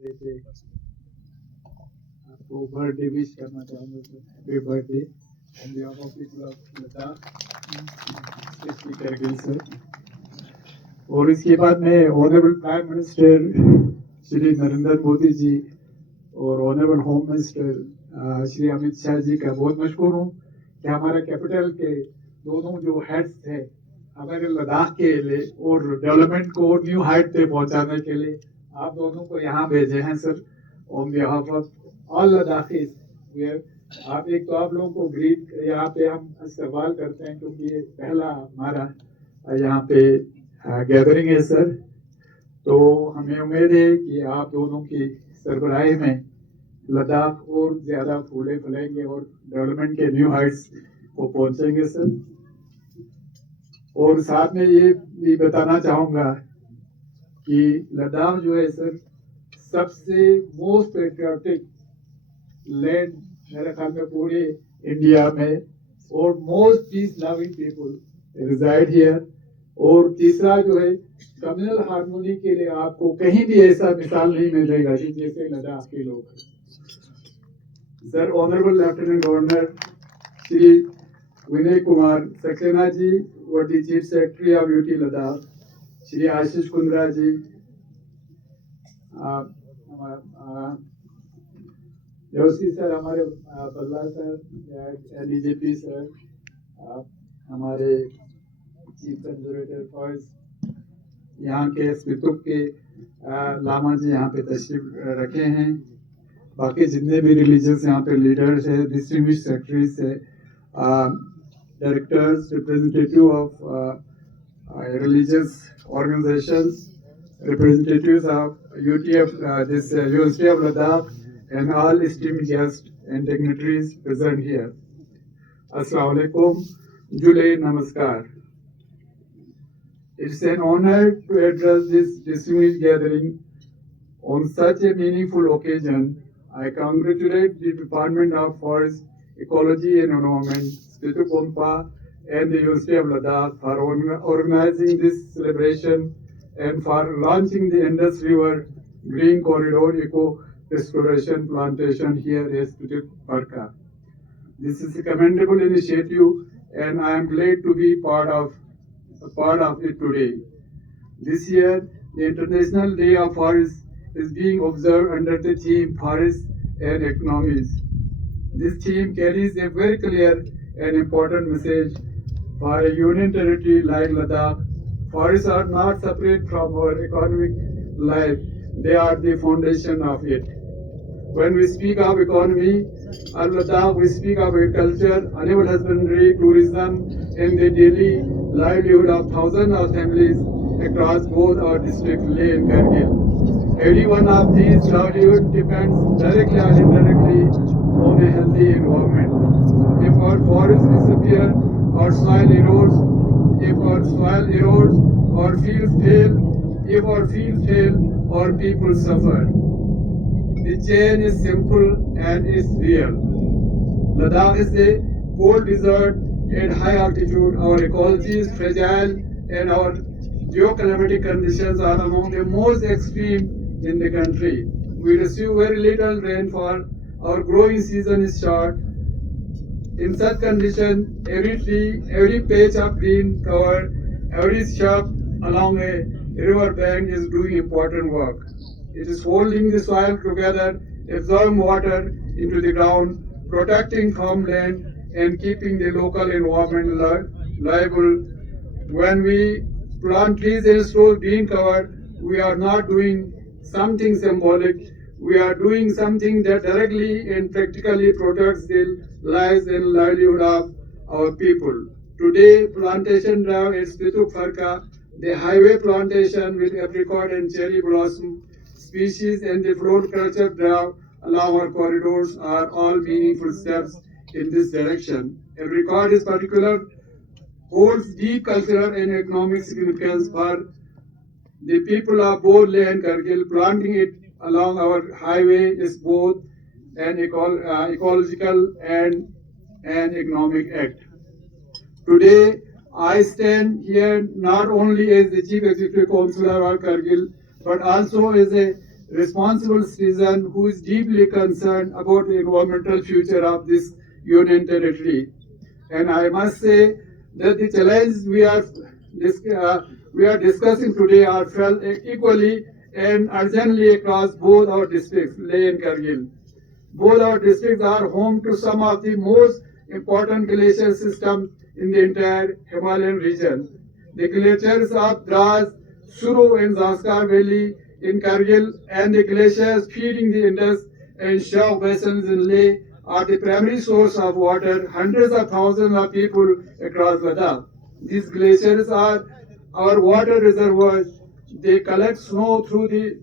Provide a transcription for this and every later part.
पे आपको birthday wish करना चाहूँगा sir, happy birthday on behalf of people of Ladakh, specially Kargil sir. और इसके बाद मैं honourable prime minister Shri Narendra Modi ji और honourable home minister Shri Amit Shah ji का बहुत मशहूर हूँ कि हमारा कैपिटल के दोनों जो हेड्स थे हमारे लद्दाख के लिए और डेवलपमेंट को न्यू हाइट पे पहुंचाने के लिए आप दोनों को यहाँ भेजे हैं sir on behalf of all Ladakhis. आप एक तो आप लोगों को ग्रीट यहाँ पे हम इस्तेमाल करते हैं क्योंकि ये पहला हमारा यहाँ पे गैदरिंग है सर। तो हमें उम्मीद है कि आप दोनों की सरबराही में लद्दाख और ज़्यादा फूले फलेंगे और डेवलपमेंट के न्यू हाइट्स को पहुंचेंगे सर। और साथ में ये भी बताना चाहूँगा कि लद्दाख जो है सर सबसे मोस्ट पेट्रियाटिक लैंड मेरे ख्याल में पूरे इंडिया में और most peace loving people reside here. और तीसरा जो है कम्युनल हार्मोनी के लिए आपको कहीं भी ऐसा मिसाल नहीं मिलेगा कि जैसे लद्दाख के लोग हैं sir. Honourable lieutenant governor Shri Vinay Kumar Saxena ji और the chief secretary of UT Ladakh Shri Ashish Kundra ji, Joshi sir, हमारे बल्ला सर, डीजीपी सर, हमारे चीफ कंजर्वेटर फॉरेस्ट यहाँ के स्पितुक के लामा जी यहाँ पे तशरीफ रखे हैं। बाकी जितने भी रिलीजियस यहाँ पे लीडर्स है, डिस्ट्रिक्ट सेक्रेटरीज है, directors, representative of religious organizations, representatives of UTF, this University of Ladakh, and all esteemed guests and dignitaries present here. Assalamu alaikum, Jule Namaskar. It's an honor to address this distinguished gathering on such a meaningful occasion. I congratulate the Department of Forest, Ecology and Environment, Spitu Kompa, and the University of Ladakh for organizing this celebration and for launching the Indus River Green Corridor Eco Restoration Plantation here at Ecological Kargil. This is a commendable initiative and I am glad to be part of it today. This year, the International Day of Forests is being observed under the theme Forests and Economies. This theme carries a very clear and important message. For a union territory like Ladakh, forests are not separate from our economic life, they are the foundation of it. When we speak of economy, of Ladakh, we speak of agriculture, animal husbandry, tourism, and the daily livelihood of thousands of families across both our districts, Leh and Kargil. Every one of these livelihoods depends directly or indirectly on a healthy environment. If our forests disappear, our soil erodes. If our soil erodes, our fields fail. If our fields fail, our people suffer. The chain is simple and is real. Ladakh is a cold desert at high altitude. Our ecology is fragile and our geoclimatic conditions are among the most extreme in the country. We receive very little rainfall. Our growing season is short. In such conditions, every tree, every patch of green cover, every shrub along a river bank is doing important work. It is holding the soil together, absorbing water into the ground, protecting farmland, and keeping the local environment liable. When we plant trees and store green cover, we are not doing something symbolic. We are doing something that directly and practically protects the lives and livelihood of our people. Today, Plantation Drive at Spituk Farka, the highway plantation with apricot and cherry blossom species, and the floriculture drive along our corridors are all meaningful steps in this direction. Apricot is particular, holds deep cultural and economic significance for the people of both Leh and Kargil. Planting it along our highway is both an ecological and an economic act. Today, I stand here not only as the Chief Executive Councillor of Kargil, but also as a responsible citizen who is deeply concerned about the environmental future of this union territory. And I must say that the challenges we are discussing today are felt equally and urgently across both our districts, Leh and Kargil. Both our districts are home to some of the most important glacier systems in the entire Himalayan region. The glaciers of Dras, Suru and Zanskar Valley in Kargil and the glaciers feeding the Indus and Shau basins in Leh are the primary source of water. Hundreds of thousands of people across Ladakh. These glaciers are our water reservoirs. They collect snow through the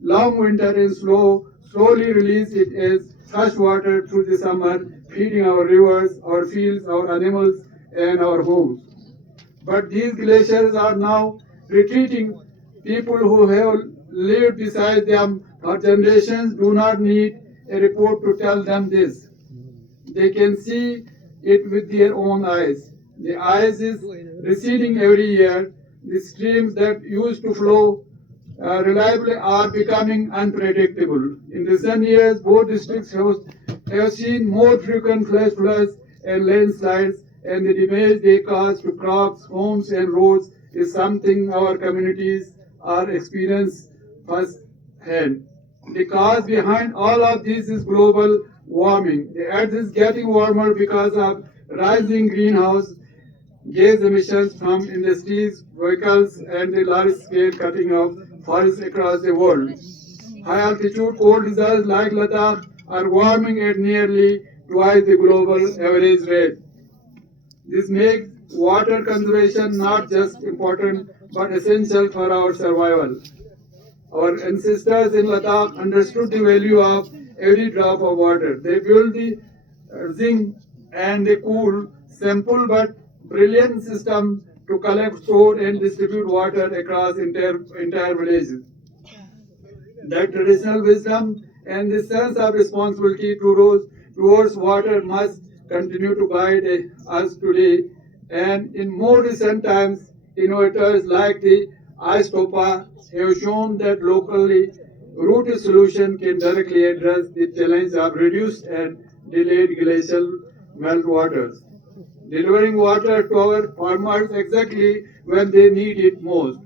long winter and slowly release it as fresh water through the summer, feeding our rivers, our fields, our animals, and our homes. But these glaciers are now retreating. People who have lived beside them for generations do not need a report to tell them this. They can see it with their own eyes. The ice is receding every year. The streams that used to flow reliably are becoming unpredictable. In recent years, both districts have seen more frequent flash floods and landslides, and the damage they cause to crops, homes, and roads is something our communities are experiencing firsthand. The cause behind all of this is global warming. The earth is getting warmer because of rising greenhouse gas emissions from industries, vehicles, and the large-scale cutting of forests across the world. High-altitude cold deserts like Ladakh are warming at nearly twice the global average rate. This makes water conservation not just important but essential for our survival. Our ancestors in Ladakh understood the value of every drop of water. They built the zinc and the cool, simple but brilliant system to collect, store, and distribute water across entire villages. That traditional wisdom and the sense of responsibility towards water must continue to guide us today. And in more recent times, innovators like the iStopa have shown that locally rooted solution can directly address the challenge of reduced and delayed glacial meltwaters, delivering water to our farmers exactly when they need it most.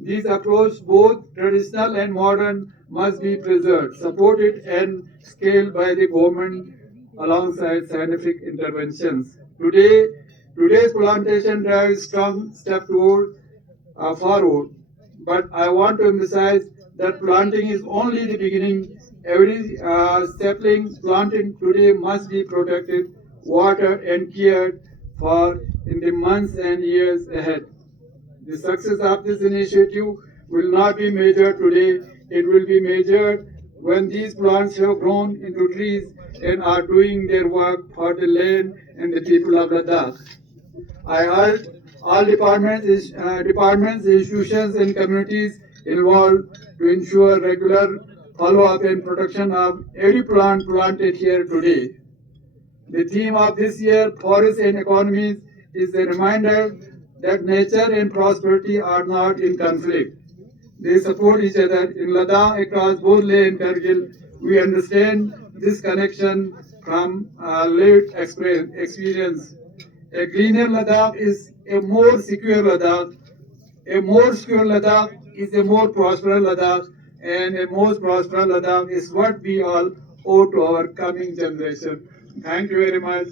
These approaches, both traditional and modern, must be preserved, supported, and scaled by the government alongside scientific interventions. Today's plantation drive is a strong step forward, but I want to emphasize that planting is only the beginning. Every sapling planted today must be protected, watered, and cared for in the months and years ahead. The success of this initiative will not be measured today, it will be measured when these plants have grown into trees and are doing their work for the land and the people of Ladakh. I urge all departments, institutions, and communities involved to ensure regular follow-up and protection of every plant planted here today. The theme of this year, Forests and Economies, is a reminder that nature and prosperity are not in conflict. They support each other. In Ladakh, across both Leh and Kargil, we understand this connection from lived experience. A greener Ladakh is a more secure Ladakh. A more secure Ladakh is a more prosperous Ladakh, and a more prosperous Ladakh is what we all owe to our coming generation. Thank you very much.